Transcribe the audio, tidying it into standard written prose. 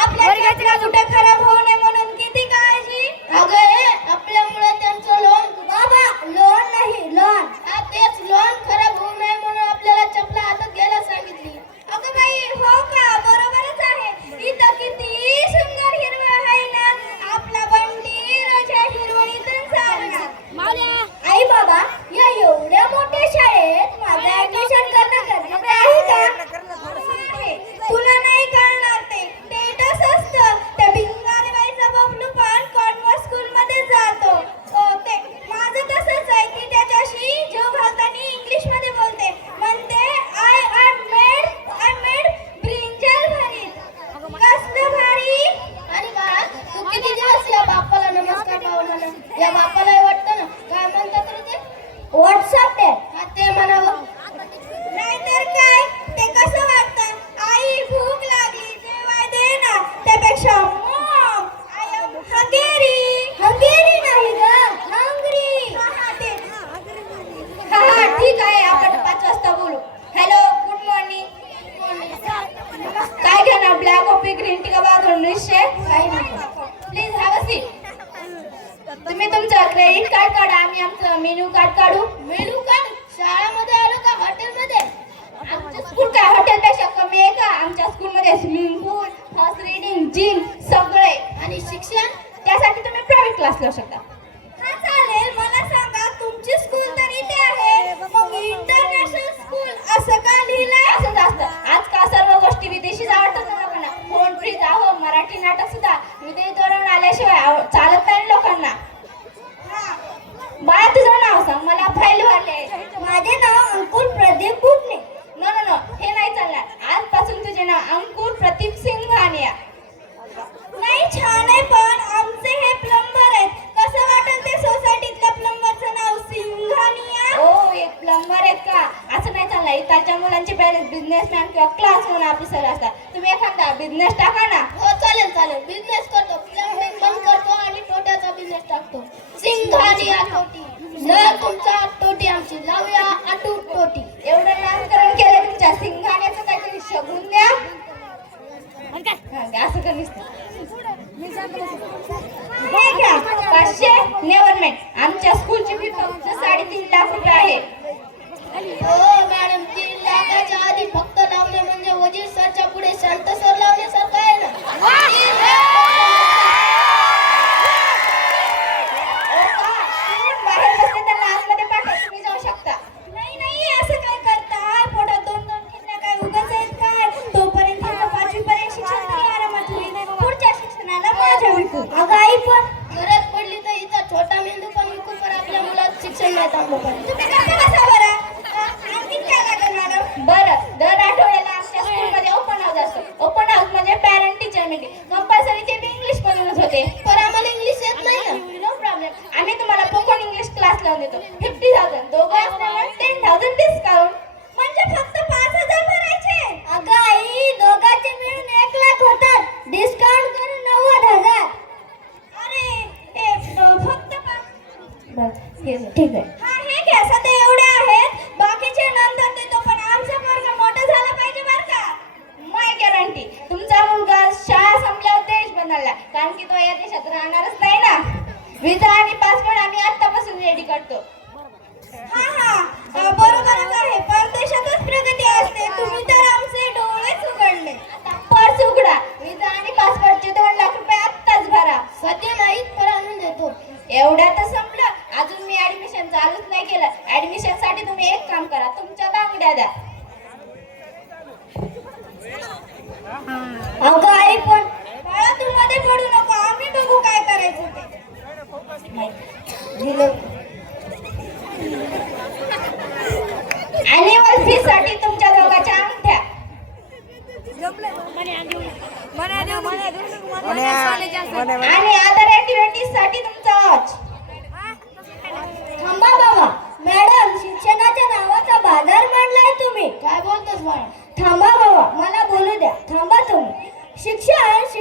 आपल्या कुठे खराब होऊ नये म्हणून किती काळजी. अगं आपल्यामुळे त्यांचं लोन बाबा लोन नाही लोन. तेच लोन खराब होऊ नये म्हणून आपल्याला चपला हातात घ्यायला सांगितली. अगं बाई हो का बरोबरच आहे. इथं किती सुंदर हिरवळ आहे ना. आपला बंडी रोजच्या हिरवळीतून चालणार. आई बाबा या एवढ्या मोठ्या शाळेत माझं ऍडमिशन करणं गरजेचं आहे का? तुला नाही कळणार ते स्टेटस असतं. त्या भिंगारी बाईचा बबलू पण कॉन्व्हेंट स्कूल मध्ये जातो. ते माझं तसंच आहे की त्याच्याशी जीव घालताना इंग्लिश मध्ये बोलते. म्हणते आय मेड ब्रिंजल भरीत. कसलं भारी. आणि बाळा तू किती दिवस या बाप्पाला नमस्कार पावला ना. या बाप्पाला वाटतं ना काय म्हणतात रे ते व्हॉट्सअप आहे. ते म्हणावं नाहीतर काय. ते कसं वाटतं आई भूक लागली जेवाय दे ना. त्यापेक्षा मॉम आय एम हंगेरी नाही ग हंग्री. हा ठीक आहे आपण 5 वाजता बोलू. Hello good morning. काय घेणार ब्लॅक कॉफी ग्रीन टी का bathroom shake. Please have a seat. तुम्ही तुमचं क्रेडिट कार्ड काढा. आम्ही आमचं मेन्यू कार्ड काढू. मेनू कार्ड शाळेमध्ये आलो का हॉटेलमध्ये. आमचं स्कूल काय हॉटेलपेक्षा कमी आहे का? आमच्या स्कूलमध्ये स्विमिंग पूल हॉर्स रायडिंग जिम सगळे. आणि शिक्षण त्यासाठी तुम्ही प्रायव्हेट क्लास लावू शकता. हा चालेल. मला सांगा तुमची स्कूल तर इथे आहे मग इंटरनॅशनल स्कूल असं का लिहिलंय? असंच असतं. आजकाल सर्व गोष्टी विदेशीच आवडतात ना लोकांना. फोन फ्रीज आहो मराठी नाटक सुद्धा विदेशातून आल्याशिवाय चालत नाही लोकांना. बाळा तुझं नाव सांग मला फाईल भरले. माझे नाव अंकुर प्रदीप बुटणे. नो नो नो हे नाही चालणार. आजपासून तुझे नाव अंकुर प्रदीप सिंघानिया. नाही छान आहे पण आमचे हे प्लंबर आहेत. कसं वाटेल ते सोसायटीतल्या प्लंबरचं नाव सिंघानिया. ओ एक प्लंबर आहेत का? असं नाही चालणार. इथाच्या मुलांचे पॅरेंट्स बिझनेसमॅन किंवा क्लास म्हणून ऑफिसर असतात. तुम्ही एखादा बिझनेस टाका ना. हो चालेल चालेल बिझनेस करतो. प्लंबिंग बंद करतो आणि टोट्याचा बिझनेस टाकतो. सिंघानिया टोटी. जर तुमचा टोटी आमची लावूया अटूट टोटी. एवढं नामकरण केलं तुमच्या सिंघानियाचं काहीतरी शगून द्या. असं का नुसतं हे घ्या 500 नेव्हर माइंड. आमच्या स्कूलची फी फक्त 3.5 लाख रुपये आहे. हो मॅडम 3 लाखाच्या आधी फक्त लावणे म्हणजे वजीर सरच्या पुढे शांत सर लावण्यासारखं आहे ना. बाहेर बसले त्यांना आतमध्ये पाठवा. तुम्ही जाऊ शकता. नाही असं काय करताय. पोटात 2-2 किडन्या काय उगाच आहेत काय? तोपर्यंत 5वी पर्यंत शिक्षण तरी आरामात होईल. पुढच्या शिक्षणाला माझ्या विकू. अगं आई पण गरज पडली तर हिचा छोटा मेंदू पण विकू पण आपल्या मुलात शिक्षण नाही थांबलं पाहिजे. तुम्ही कसं बसा बरं. आणखी काय लागेल मॅडम? बरं दर आठवड्याला आमच्या स्कूलमध्ये ओपन हाऊस असतो. ओपन हाऊस म्हणजे पॅरेंट टीचर मीटिंग. कंपल्सरी ते इंग्लिश मधूनच होते. पण आम्हाला इंग्लिश येत नाही ना. No problem. आम्ही तुम्हाला पोकॉन इंग्लिश क्लास लावून देतो. 50,000 दोघं असल्यामुळे 10,000 डिस्काउंट. म्हणजे फक्त 5,000 भरायचे. अगं आई दोघांचे मिळून 1 लाख होतात. डिस्काउंट करून 90,000. अरे फक्त 5. ठीक आहे. हा हे घ्या. सध्या एवढे आहेत. बाकीचे नंतर देतो पण आमचा वर्ग मोठा झाला पाहिजे बरं का. माय गॅरंटी. तुमचा मुलगा शाळा संपल्यावर देश बदलला कारण की तो या देशात राहणारच नाही ना. विजा आणि पासपोर्ट आम्ही आतापासून रेडी करतो. हा बरोबरच आहे. परदेशातच प्रगती असते. तुम्ही तर आमचे डोळेच उघडले. आता पर्स उघडा. विजा आणि पासपोर्टचे 2 लाख रुपये आत्ताच भरा. सध्या नाही तर आणून देतो. एवढ्यात संपलं. अजून मी ऍडमिशन चालूच नाही केलं. ऍडमिशन साठी तुम्ही एक काम करा. तुमच्या बांगड्या द्या. अगं आई पण बाळा तू मध्ये पडू नको. आम्ही बघू काय करायचं ते. ॲन्युअल फी साठी तुमच्या दोघांच्या अंगठ्या. आणि अदर ऍक्टिव्हिटीज साठी तुमचा वॉच. थांबा बाबा. मॅडम शिक्षणाच्या नावाचा बाजार मांडलाय तुम्ही. काय बोलतोस बाळा. थांबा बाबा मला बोलू द्या. थांबा तुम्ही. शिक्षण